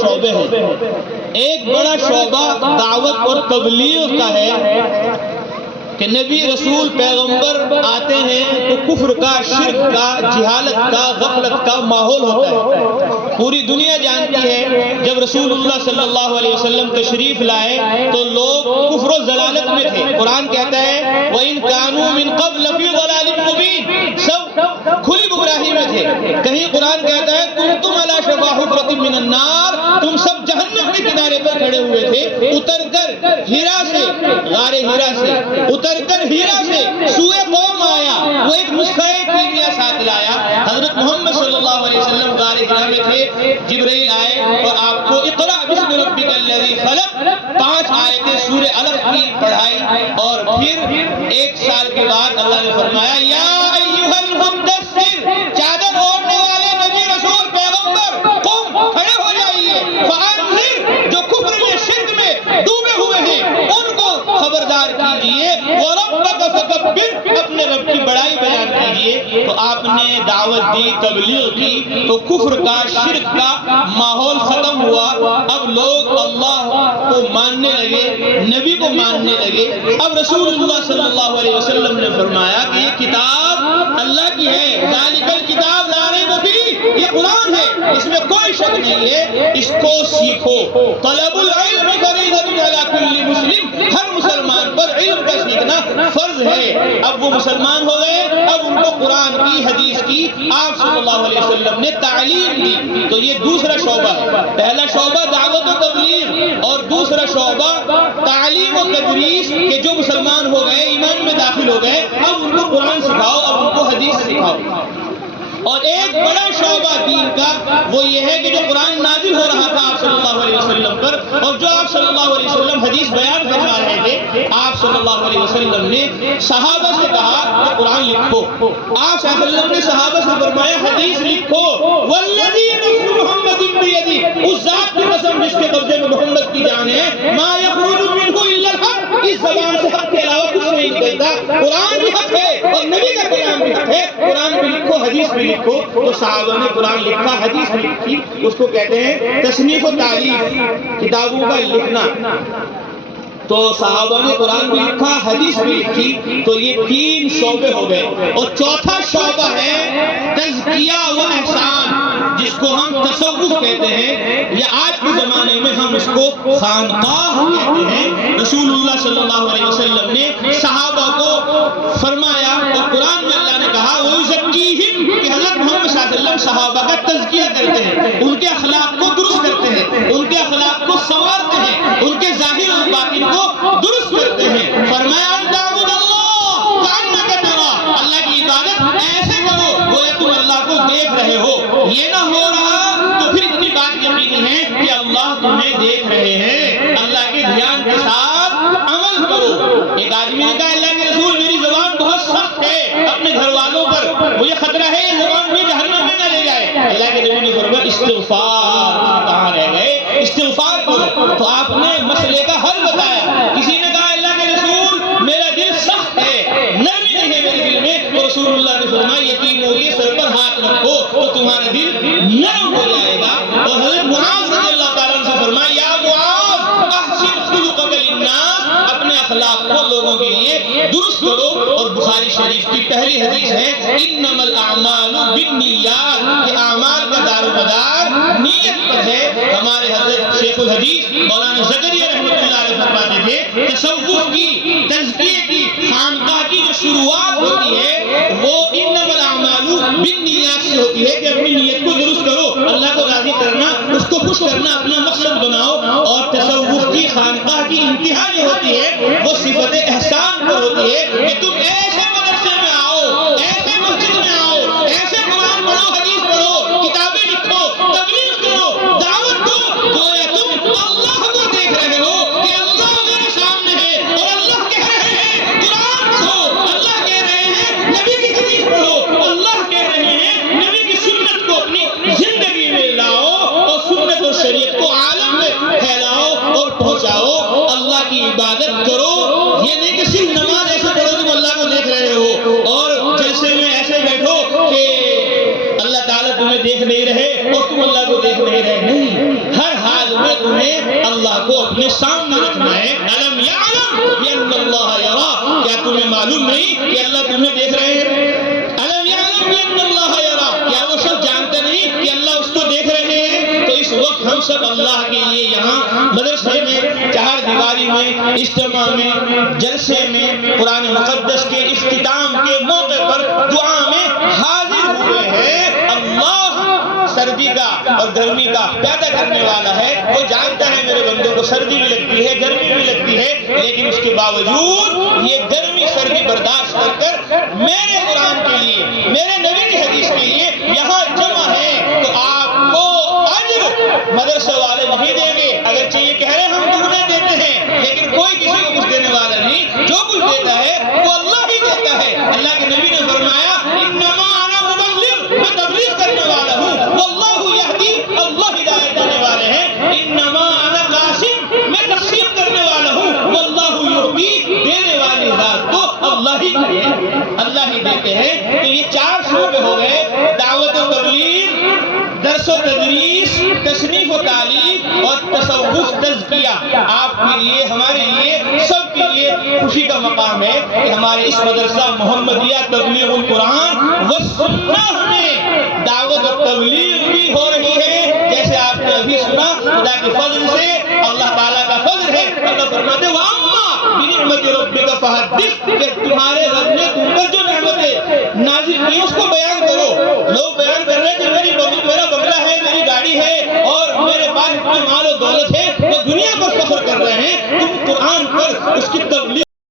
شعبے ہیں۔ ایک بڑا شعبہ دعوت اور تبلیغ کا ہے کہ نبی رسول پیغمبر آتے ہیں تو کفر کا، شرک کا، جہالت کا، غفلت کا ماحول ہوتا ہے۔ پوری دنیا جانتی ہے جب رسول اللہ صلی اللہ علیہ وسلم تشریف لائے تو لوگ کفر و ضلالت میں تھے۔ قرآن کہتا ہے وَإِن كَانُوا مِن قَبْلَ فِي ضَلَالٍ مُبِينٍ، سب کھلی گمراہی میں تھے۔ کہیں قرآن کہتا ہے كُنتُمْ عَلَى شَفَا حُفْرَةٍ مِّنَ النَّارِ، تم سب جہنم کے کنارے پر کھڑے ہوئے تھے۔ اتر کر ہیرا سے، غار ہیرا سے اتر کر ہیرا سے سوئے قوم آیا، وہ ایک نسخہ کیمیا ساتھ لایا۔ حضرت محمد صلی اللہ علیہ وسلم غار ہیرا میں تھے، جبرائیل آئے اور آپ کو اقرأ بسم ربک الذی خلق 5 آیتیں سورہ علق کی پڑھائی، اور پھر 1 سال کے بعد اللہ نے فرمایا یا ایھا المدثر، چادر اوڑھنے والے نبی رسول پیغمبر، قم، کھڑے ہو جائیے، فانذر، جو کفر میں، شرک میں ڈوبے ہوئے ہیں ان کو خبردار کیجئے، وربک فکبر، اپنے رب کی بڑائی بیان کیجئے۔ تو آپ نے دعوت دی، تبلیغ کی، تو کفر کا، شرک کا ماحول ختم ہوا۔ اب لوگ اللہ کو ماننے لگے، نبی کو ماننے لگے۔ اب رسول اللہ صلی اللہ علیہ وسلم نے فرمایا کہ یہ کتاب اللہ کی ہے، ذالک الکتاب لا ریب فیہ، یہ قرآن ہے، اس میں کوئی شک نہیں ہے، اس کو سیکھو۔ طلب العلم فریضۃ علی کل مسلم، ہر مسلمان پر علم کا سیکھنا فرض ہے۔ اب وہ مسلمان ہو گئے، اب ان کو قرآن کی، حدیث کی، آپ صلی اللہ علیہ وسلم نے تعلیم دی۔ تو یہ دوسرا شعبہ ہے۔ پہلا شعبہ دعوت و تبلیغ، اور دوسرا شعبہ تعلیم و تدریس، کہ جو مسلمان ہو گئے، ایمان میں داخل ہو گئے، اب ان کو قرآن سکھاؤ، اب ان کو حدیث سکھاؤ۔ اور ایک بڑا شعبہ دین کا وہ یہ ہے کہ جو قرآن نازل ہو رہا تھا آپ صلی اللہ علیہ وسلم پر، اور جو آپ صلی اللہ علیہ وسلم حدیث بیان فرما رہے تھے، آپ صلی اللہ علیہ وسلم نے صحابہ سے کہا کہ قرآن لکھو۔ آپ صلی اللہ علیہ وسلم نے صحابہ سے فرمایا حدیث لکھو۔ والذی نفس محمد بیدی، اس ذات کی قسم جس کے قبضے میں محمد کی جان ہے، ما یخرج منہ الا الحق، اس زبان سے حق کے علاوہ کچھ نہیں نکلتا۔ قرآن بھی حق ہے اور نبی کا کلام بھی حق ہے، قرآن بھی لکھو، حدیث بھی لکھو۔ تو صحابہ نے قرآن لکھا، حدیث بھی لکھی، اس کو کہتے ہیں تصنیف و تالیف، کتابوں کا لکھنا۔ تو صحابہ نے قرآن بھی لکھا، حدیث بھی لکھی، تو یہ 3 شعبے ہو گئے۔ اور چوتھا شعبہ ہے تزکیہ و احسان، جس کو ہم تصوف کہتے ہیں، یا آج کے زمانے میں ہم اس کو خانقاہ کہتے ہیں۔ رسول اللہ صلی اللہ علیہ وسلم نے صحابہ کو فرمایا، اور قرآن میں اللہ نے کہا وَيُزَكِّيهِمْ، کہ حضرت محمد صلی اللہ علیہ وسلم صحابہ کا تزکیہ کرتے ہیں، ان کے اخلاق کو درست کرتے ہیں، ان کے اخلاق کو سنوارتے ہیں، ان کے ظاہر اور باطن کو درست کرتے ہیں۔ فرمایا ان تعبد اللہ کأنک تراہ، اللہ کی عبادت ایسے کرو گویا تم اللہ کو دیکھ رہے ہو۔ یہ نہ ہو رہا تو پھر اتنی بات یقینی ہے کہ اللہ تمہیں دیکھ رہے ہیں۔ اللہ کے دھیان کے ساتھ عمل کرو۔ ایک آدمی نے کہا اللہ کے رسول میری زبان بہت سخت ہے اپنے گھر والوں پر، مجھے خطرہ ہے یہ زبان مجھے جہنم میں نہ لے جائے۔ اللہ کے نبی نے فرمایا استغفار، کہاں رہ گئے، استغفار کرو۔ تو آپ نے مسئلے کا حل بتایا۔ کسی نے کہا اللہ کے رسول میرا دل سخت ہے، نرمی نہیں ہے میرے دل میں، تو رسول اللہ نے فرمایا یقین ہوگی سر پر ہاتھ رکھو تو تمہارا دل نرم ہو جائے گا۔ اور حضرت معاذ رضی اللہ تعالیٰ عنہ سے فرمایا یا معاذ احسن خلقک للناس، اپنے اخلاق کو لوگوں کے لیے درست کرو۔ اور بخاری شریف کی پہلی حدیث ہے انما الاعمال بالنیات، کہ اعمال کا دار و مدار نیت پر ہے۔ ہمارے حضرت شیخ الحدیث مولانا زکریا رحمۃ اللہ علیہ فرماتے تھے تصوف کی، تزکیے کی، خانقاہ کی جو شروعات ہوتی ہے وہ انما الاعمال بالنیات سے ہوتی ہے، کہ اپنی نیت کو درست کرو، اللہ کو راضی کرنا، اس کو خوش کرنا اپنا مقصد بناؤ۔ اور تصوف کی، خانقاہ کی انتہا جو ہوتی ہے وہ صفت احسان پر ہوتی ہے، کہ تم ایسے مدرسے میں آؤ، ایسے مسجد میں آؤ، ایسے قرآن پڑھو، حدیث پڑھو، کتابیں لکھو، تبلیغ کرو، دعوت دو، گویا تم اللہ کو دیکھ رہے ہو کہ اللہ میرے سامنے ہے، اور اللہ کہہ رہے ہیں قرآن پڑھو، اللہ کہہ رہے ہیں نبی کی حدیث پڑھو، اللہ کہہ رہے ہیں نبی کی سنت کو اپنی زندگی میں لاؤ، اور سنت اور شریعت کو عالم میں پھیلاؤ اور پہنچاؤ۔ اللہ کی عبادت کرو، یہ نہیں کہ صرف نماز ایسے پڑھو تم اللہ کو دیکھ رہے ہو، اور جلسے میں ایسے بیٹھو کہ اللہ تعالیٰ تمہیں دیکھ نہیں رہے اور تم اللہ کو دیکھ نہیں رہے۔ نہیں، ہر حال اپنے سامنے رکھنا ہے. الم یعلم بان اللہ یرا، کیا تمہیں معلوم نہیں کہ اللہ تمہیں دیکھ رہے ہیں؟ الم یعلم بان اللہ یرا، کیا وہ شخص جانتا نہیں کہ اللہ اس کو دیکھ رہے ہیں؟ تو اس وقت ہم سب اللہ کے لیے یہاں مدرسے میں، چہار دیواری میں، اجتماع میں، جلسے میں، قرآن مقدس کے اختتام کے موقع پر دعا میں حاضر ہوئے ہیں. اللہ سردی کا اور گرمی کا پیدا کرنے والا ہے. وہ جانتا ہے میرے بندوں کو سردی بھی لگتی ہے، گرمی بھی لگتی ہے، لیکن اس کے باوجود یہ گرمی سردی برداشت کر میرے قرآن کے لیے، میرے نبی کی حدیث کے لیے یہاں جمع ہے. تو آپ کو اجر مدرسے والے نہیں دیں گے. اگرچہ یہ کہہ رہے ہم دگنے دیتے ہیں، لیکن کوئی کسی کو کچھ دینے والا نہیں. جو کچھ دیتا ہے وہ اللہ ہی دیتا ہے. اللہ کے نبی نے فرمایا انما انا مبلغ، میں تبلیغ کرنے والا ہوں. واللہ یہدی، اللہ ہدایت دینے والے ہیں. انما انا قاسم، میں تقسیم کرنے والا ہوں. واللہ یعطی، دینے والی ذات تو اللہ ہی ہے، اللہ ہی دیتے ہیں. تو یہ چار شعبے ہو گئے: دعوت و تبلیغ، درس و تدریس، تصنیف و تعلیم اور تصوف تزکیہ. آپ کے لیے، ہمارے لیے، سب کے لیے خوشی کا مقام ہے کہ ہمارے اس مدرسہ محمدیہ تبلیغ القرآن والسنہ میں دعوت و تبلیغ بھی ہو رہی ہے. جیسے آپ نے ابھی سنا، خدا کے فضل سے، اللہ تعالیٰ کا فضل ہے. اللہ فرماتے ہیں وَأَمَّا بِنِعْمَةِ رَبِّكَ فَحَدِّثْ، کہ تمہارے رب نے